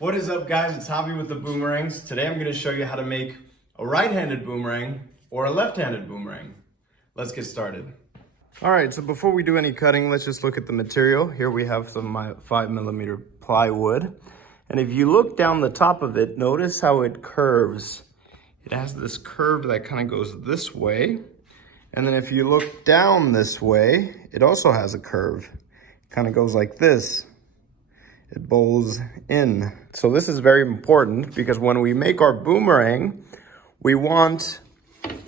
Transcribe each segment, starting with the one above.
What is up, guys? It's Hobby with the Boomerangs. Today I'm going to show you how to make a right-handed boomerang or a left-handed boomerang. Let's get started. All right, so before we do any cutting, let's just look at the material. Here we have some 5mm plywood. And if you look down the top of it, notice how it curves. It has this curve that kind of goes this way. And then if you look down this way, it also has a curve. It kind of goes like this. It bowls in. So this is very important because when we make our boomerang, we want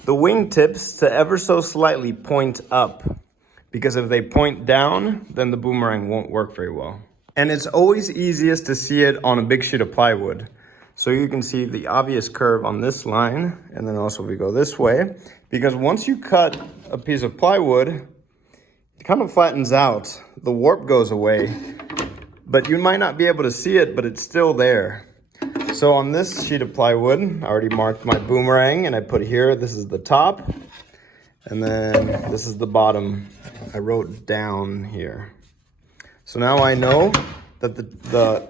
the wingtips to ever so slightly point up. Because if they point down, then the boomerang won't work very well. And it's always easiest to see it on a big sheet of plywood. So you can see the obvious curve on this line, and then also we go this way. Because once you cut a piece of plywood, it kind of flattens out. The warp goes away. But you might not be able to see it, but it's still there. So on this sheet of plywood, I already marked my boomerang and I put here, this is the top. And then this is the bottom. I wrote down here. So now I know that the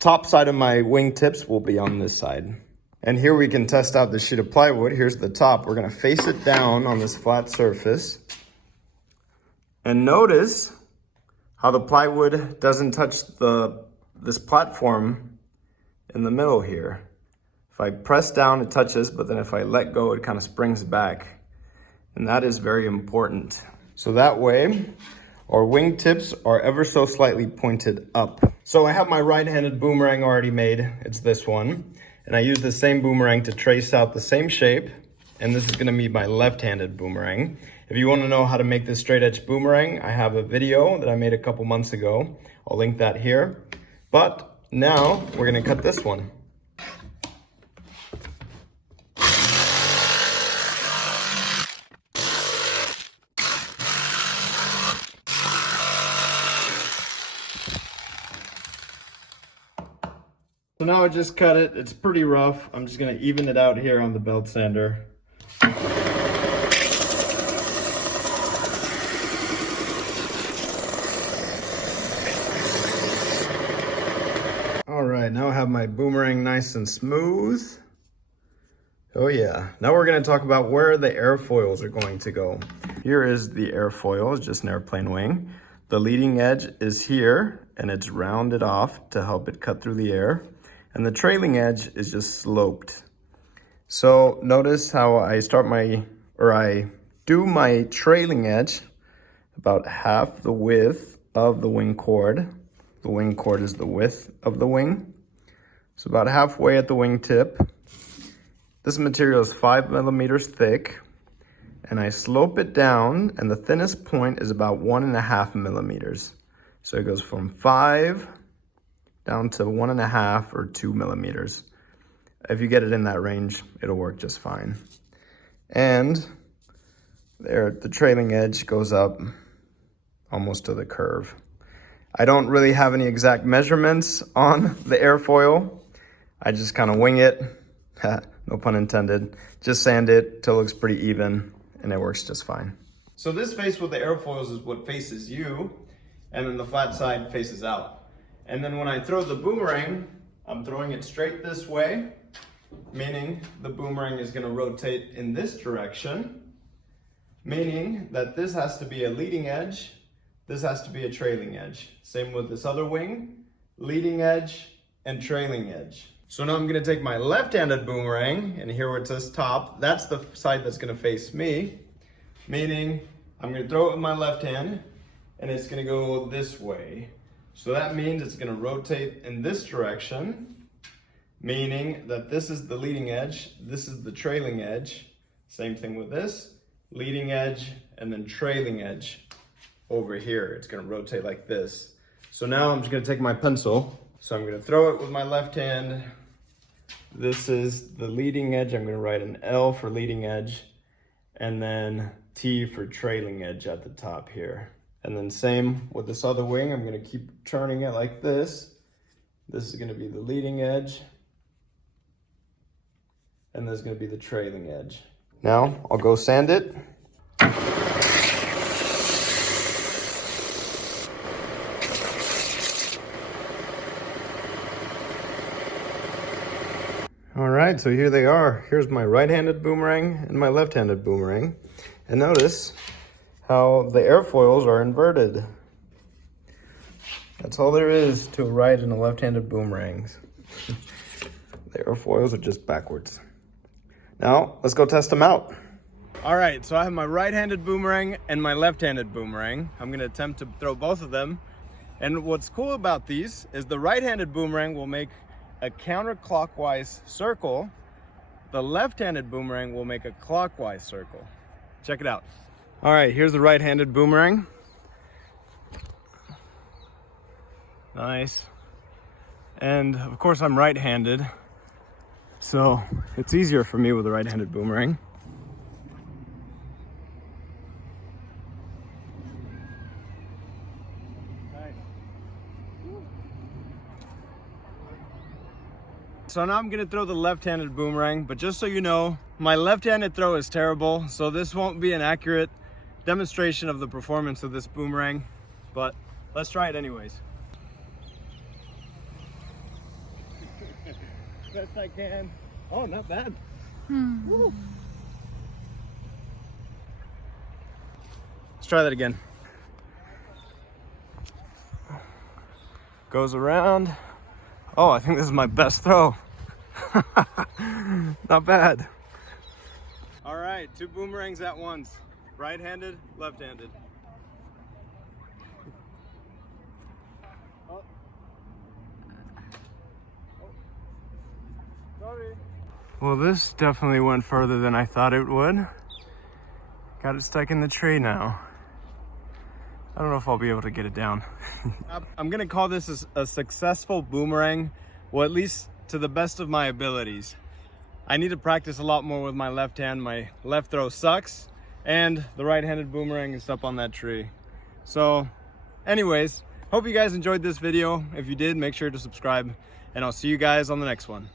top side of my wingtips will be on this side. And here we can test out the sheet of plywood. Here's the top. We're gonna face it down on this flat surface. And notice how the plywood doesn't touch this platform in the middle here. If I press down, it touches, but then if I let go, it kind of springs back. And that is very important. So that way, our wingtips are ever so slightly pointed up. So I have my right-handed boomerang already made. It's this one. And I use the same boomerang to trace out the same shape. And this is gonna be my left-handed boomerang. If you want to know how to make this straight edge boomerang, I have a video that I made a couple months ago. I'll link that here. But now we're going to cut this one. So now I just cut it. It's pretty rough. I'm just going to even it out here on the belt sander. All right, now I have my boomerang nice and smooth. Oh yeah. Now we're gonna talk about where the airfoils are going to go. Here is the airfoil, it's just an airplane wing. The leading edge is here and it's rounded off to help it cut through the air. And the trailing edge is just sloped. So notice how I do my trailing edge about half the width of the wing cord. The wing cord is the width of the wing. So about halfway at the wing tip. This material is 5mm thick. And I slope it down and the thinnest point is about 1.5mm. So it goes from 5 down to 1.5 or 2mm. If you get it in that range, it'll work just fine. And there, the trailing edge goes up almost to the curve. I don't really have any exact measurements on the airfoil. I just kind of wing it, no pun intended. Just sand it till it looks pretty even and it works just fine. So this face with the airfoils is what faces you, and then the flat side faces out. And then when I throw the boomerang, I'm throwing it straight this way, meaning the boomerang is gonna rotate in this direction, meaning that this has to be a leading edge. This has to be a trailing edge. Same with this other wing, leading edge and trailing edge. So now I'm gonna take my left-handed boomerang, and here where it says top, that's the side that's gonna face me, meaning I'm gonna throw it with my left hand and it's gonna go this way. So that means it's gonna rotate in this direction, meaning that this is the leading edge, this is the trailing edge. Same thing with this, leading edge and then trailing edge. Over here, it's gonna rotate like this. So now I'm just gonna take my pencil. So I'm gonna throw it with my left hand. This is the leading edge. I'm gonna write an L for leading edge and then T for trailing edge at the top here. And then same with this other wing. I'm gonna keep turning it like this. This is gonna be the leading edge and this is gonna be the trailing edge. Now I'll go sand it. All right, so here they are. Here's my right-handed boomerang and my left-handed boomerang. And notice how the airfoils are inverted. That's all there is to a right and a left-handed boomerangs. The airfoils are just backwards. Now, let's go test them out. All right, so I have my right-handed boomerang and my left-handed boomerang. I'm gonna attempt to throw both of them. And what's cool about these is the right-handed boomerang will make a counterclockwise circle. The left-handed boomerang will make a clockwise circle. Check it out. All right, here's the right-handed boomerang. Nice. And of course I'm right-handed, so it's easier for me with a right-handed boomerang. So now I'm gonna throw the left-handed boomerang, but just so you know, my left-handed throw is terrible, so this won't be an accurate demonstration of the performance of this boomerang, but let's try it anyways. Best I can. Oh, not bad. Woo. Let's try that again. Goes around. Oh, I think this is my best throw. Not bad. All right, 2 boomerangs at once. Right-handed, left-handed. Oh. Oh. Sorry. Well, this definitely went further than I thought it would. Got it stuck in the tree now. I don't know if I'll be able to get it down. I'm gonna call this a successful boomerang, well, at least to the best of my abilities. I need to practice a lot more with my left hand. My left throw sucks, and the right-handed boomerang is up on that tree. So anyways, hope you guys enjoyed this video. If you did, make sure to subscribe, and I'll see you guys on the next one.